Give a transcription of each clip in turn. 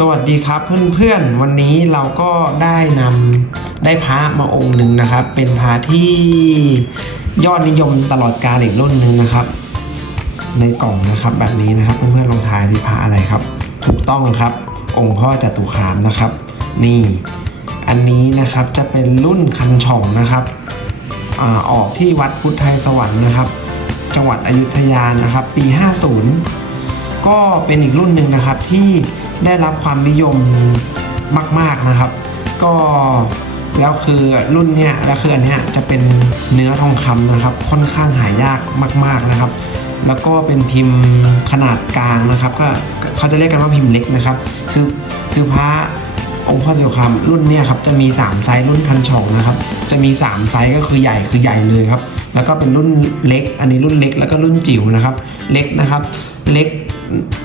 สวัสดีครับเพื่อนๆ วันนี้เราก็ได้นำได้พระมาองค์หนึ่งนะครับ เป็นพระที่ยอดนิยมตลอดกาลอีกรุ่นหนึ่งนะครับ ในกล่องนะครับแบบนี้นะครับเพื่อนๆลองทายสิพระอะไรครับ ถูกต้องครับ องค์พ่อจตุคามนะครับ นี่ อันนี้นะครับจะเป็นรุ่นคันช่องนะครับอออกที่วัดพุทธไทยสวรรค์นะครับ จังหวัดอยุธยานะครับ ปี 50 ก็เป็นอีกรุ่นหนึ่งนะครับที่ ได้รับความนิยมมาก ๆนะครับ ก็แล้วคือรุ่นเนี้ยแล้วคืออันเนี้ยจะเป็นเนื้อทองคำนะครับ ค่อนข้างหายากมาก ๆนะครับ แล้วก็เป็นพิมพ์ขนาดกลางนะครับ ก็เขาจะเรียกกันว่าพิมพ์เล็กนะครับ คือคือพระองค์พ่อเดียวคำรุ่นเนี้ยครับจะมี 3 ไซส์รุ่นคันช่องนะครับ จะมี 3 ไซส์ก็คือใหญ่คือใหญ่เลยครับ แล้วก็เป็นรุ่นเล็ก อันนี้รุ่นเล็กแล้วก็รุ่นจิ๋วนะครับ เล็กนะครับ เล็ก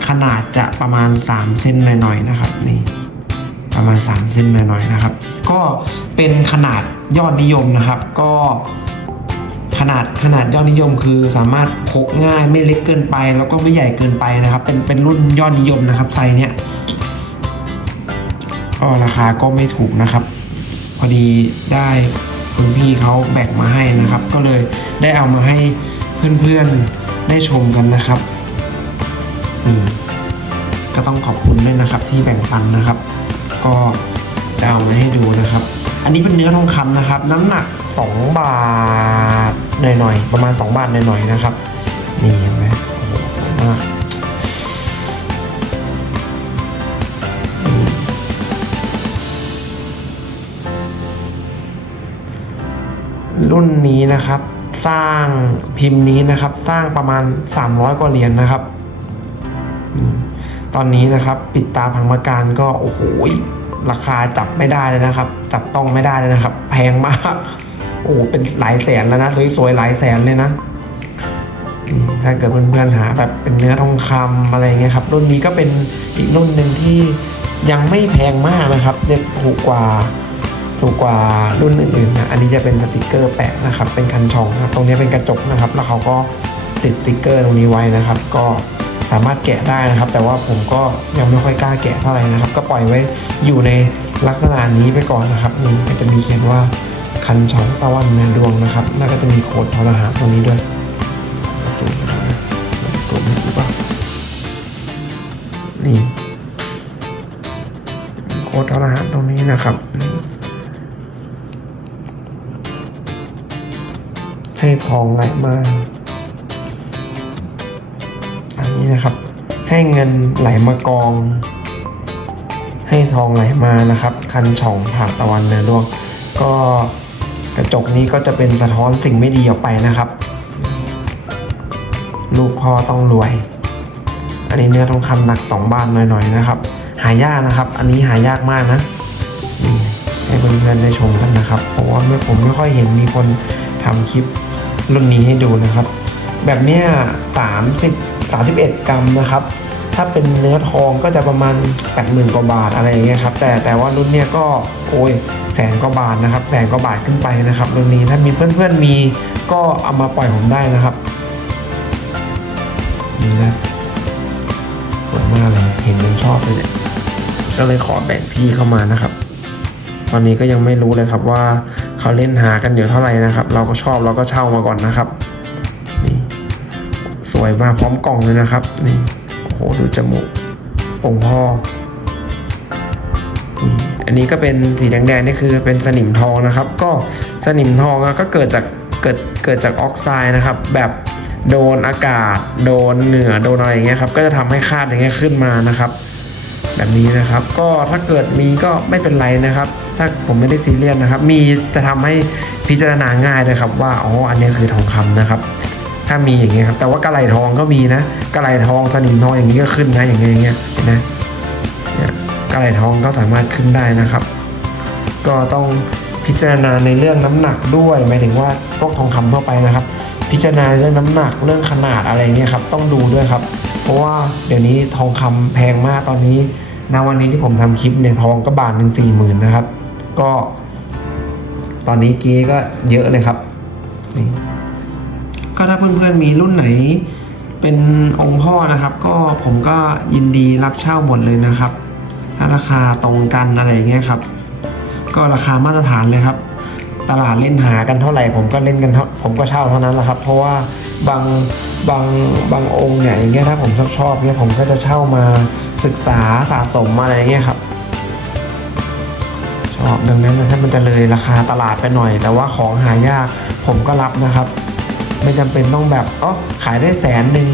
ขนาดจะประมาณ 3เซนหน่อยๆนะครับนี่ประมาณ 3เซนหน่อยๆนะครับ ก็เป็นขนาดยอดนิยมนะครับ ก็ขนาดขนาดยอดนิยมคือสามารถพกง่ายไม่เล็กเกินไป แล้วก็ไม่ใหญ่เกินไปนะครับ เป็นเป็นรุ่นยอดนิยมนะครับไซส์เนี้ยก็ราคาก็ไม่ถูกนะครับ พอดีได้คุณพี่เขาแบ่งมาให้นะครับ ก็เลยได้เอามาให้เพื่อนๆได้ชมกันนะครับีก็ต้องขอบคุณด้วยนะครับที่แบ่งปันนะครับ ก็จะเอามาให้ดูนะครับ อันนี้เป็นเนื้อทองคำนะครับ น้ำหนัก 2 บาทหน่อยๆประมาณ 2 บาทหน่อยๆนะครับนี่เห็นไหมโอ้โหสวยมากรุ่นนี้นะครับ สร้างพิมพ์นี้นะครับ สร้างประมาณ 300 กว่าเหรียญนะครับ ตอนนี้นะครับปิดตาพังมาการก็โอ้โหราคาจับไม่ได้เลยนะครับ จับต้องไม่ได้เลยนะครับ แพงมากโอ้โหเป็นหลายแสนแล้วนะสวยๆหลายแสนเลยนะถ้าเกิดเพื่อนๆหาแบบเป็นเนื้อทองคำอะไรเงี้ยครับรุ่นนี้ก็เป็นอีกรุ่นหนึ่งที่ยังไม่แพงมากนะครับจะถูกกว่าถูกกว่ารุ่นอื่นๆนะอันนี้จะเป็นสติกเกอร์แปะนะครับ เป็นคันช่องนะตรงนี้เป็นกระจกนะครับ แล้วเขาก็ติดสติกเกอร์ตรงนี้ไว้นะครับ ก็ สามารถแกะได้นะครับ แต่ว่าผมก็ยังไม่ค่อยกล้าแกะเท่าไหร่นะครับ ก็ปล่อยไว้อยู่ในลักษณะนี้ไปก่อนนะครับนี่ก็จะมีเขียนว่าคันช่องตะวันเนดวงนะครับ แล้วก็จะมีโคดทอทหารตรงนี้ด้วยตัวนี้นะตัวนี้หรือเปล่านี่โคดทอทหารตรงนี้นะครับให้ทองไหลมา นี้นะครับ ให้เงินไหลมากอง ให้ทองไหลมานะครับ คันช่องผาตะวันเนือดวง ก็กระจกนี้ก็จะเป็นสะท้อนสิ่งไม่ดีออกไปนะครับ ลูกพ่อต้องรวย อันนี้เนื้อทองคำหนักสองบาทหน่อยๆนะครับ หายากนะครับ อันนี้หายากมากนะให้เพื่อนๆได้ชมกันนะครับ เพราะว่าไม่ผมไม่ค่อยเห็นมีคนทำคลิปรุ่นนี้ให้ดูนะครับ แบบเนี้ย30 31 กรัมนะครับ ถ้าเป็นเนื้อทองก็จะประมาณ 80,000กว่าบาทอะไรอย่างเงี้ยครับ แต่แต่ว่ารุ่นเนี้ยก็โอ้ยแสนกว่าบาทนะครับ แสนกว่าบาทขึ้นไปนะครับ รุ่นนี้ถ้ามีเพื่อนๆมีก็เอามาปล่อยผมได้นะครับนี่นะสวยมากเลยเห็นยังชอบเลยเนี่ยก็เลยขอแบ่งพี่เข้ามานะครับตอนนี้ก็ยังไม่รู้เลยครับว่าเขาเล่นหากันอยู่เท่าไหร่นะครับ เราก็ชอบเราก็เช่ามาก่อนนะครับ วยมาพร้อมกล่องเลยนะครับนี่โอ้โหดูจมูกองค์พ่อนี่อันนี้ก็เป็นสีแดงๆนี่คือเป็นสนิมทองนะครับ ก็สนิมทองอะก็เกิดจากเกิดเกิดจากออกไซด์นะครับ แบบโดนอากาศ โดนเหนือโดนอะไรอย่างเงี้ยครับก็จะทำให้คาบอย่างเงี้ยขึ้นมานะครับ แบบนี้นะครับก็ถ้าเกิดมีก็ไม่เป็นไรนะครับ ถ้าผมไม่ได้ซีเรียสนะครับ มีจะทำให้พิจารณาง่ายเลยครับว่าอ๋ออันนี้คือทองคำนะครับ ถ้ามีอย่างเงี้ยครับแต่ว่ากระไหลทองก็มีนะกระไหลทองสนิมทองอย่างนี้ก็ขึ้นนะอย่างเงี้ยอย่างเงี้ยนไหมเนี่ยกระไหลทองก็สามารถขึ้นได้นะครับ ก็ต้องพิจารณาในเรื่องน้ำหนักด้วยหมายถึงว่าพวกทองคำทั่วไปนะครับ พิจารณาเรื่องน้ำหนักเรื่องขนาดอะไรเงี้ยครับต้องดูด้วยครับ เพราะว่าเดี๋ยวนี้ทองคำแพงมากตอนนี้ณวันนี้ที่ผมทำคลิปเนี่ยทองก็บาทหนึ่งสี่หมื่นนะครับ ก็ ตอนนี้กีก็เยอะเลยครับนี่ ก็ถ้าเพื่อนๆมีรุ่นไหน เป็นองค์พ่อนะครับ ก็ผมก็ยินดีรับเช่าหมดเลยนะครับ ถ้าราคาตรงกันอะไรเงี้ยครับ ก็ราคามาตรฐานเลยครับ ตลาดเล่นหากันเท่าไหร่ ผมก็เล่นกันเท่าผมก็เช่าเท่านั้นแหละครับ เพราะว่าบางบางบางองค์เนี่ยอย่างเงี้ยถ้าผมชอบชอบเนี่ยผมก็จะเช่ามาศึกษาสะสมอะไรเงี้ยครับชอบดังนั้นถ้ามันจะเลยราคาตลาดไปหน่อย แต่ว่าของหายากผมก็รับนะครับ ไม่จำเป็นต้องแบบอ๋อขายได้แสนหนึ่ง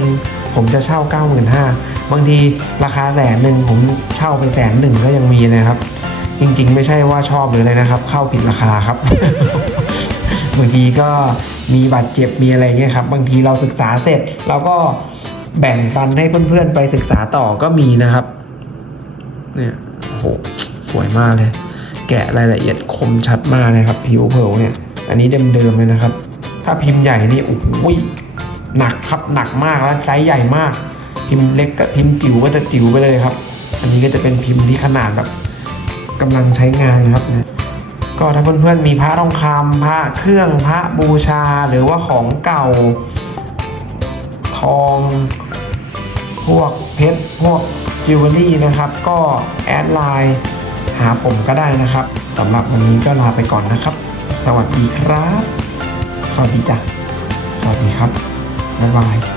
ผมจะเช่า 9 5 0 0 0บางทีราคาแสนหนึ่งผมเช่าไปแสนหนึ่งก็ยังมีนะครับ จริงๆ ไม่ใช่ว่าชอบหรืออะไรนะครับ เข้าผิดราคาครับ บางทีก็มีบาดเจ็บมีอะไรเงี้ยครับ บางทีเราศึกษาเสร็จเราก็แบ่งปันให้เพื่อนๆไปศึกษาต่อก็มีนะครับ เนี่ยโหสวยมากเลย แกะรายละเอียดคมชัดมากเลยครับ ผิวเผลเนี่ย อันนี้เดิมๆเลยนะครับ ถ้าพิมพ์ใหญ่นี่โอ้โหหนักครับหนักมากแล้วไซส์ใหญ่มาก พิมพ์เล็กกับพิมพ์จิ๋วก็จะจิ๋วไปเลยครับ อันนี้ก็จะเป็นพิมพ์ที่ขนาดแบบกำลังใช้งานนะครับเนี่ยก็ถ้าเพื่อนๆมีพระทองคำพระเครื่องพระบูชาหรือว่าของเก่า ทองพวกเพชรพวกจิวเวลรี่นะครับ ก็แอดไลน์หาผมก็ได้นะครับสำหรับวันนี้ก็ลาไปก่อนนะครับ สวัสดีครับ สวัสดีจ้ะ สวัสดีครับ บ๊ายบาย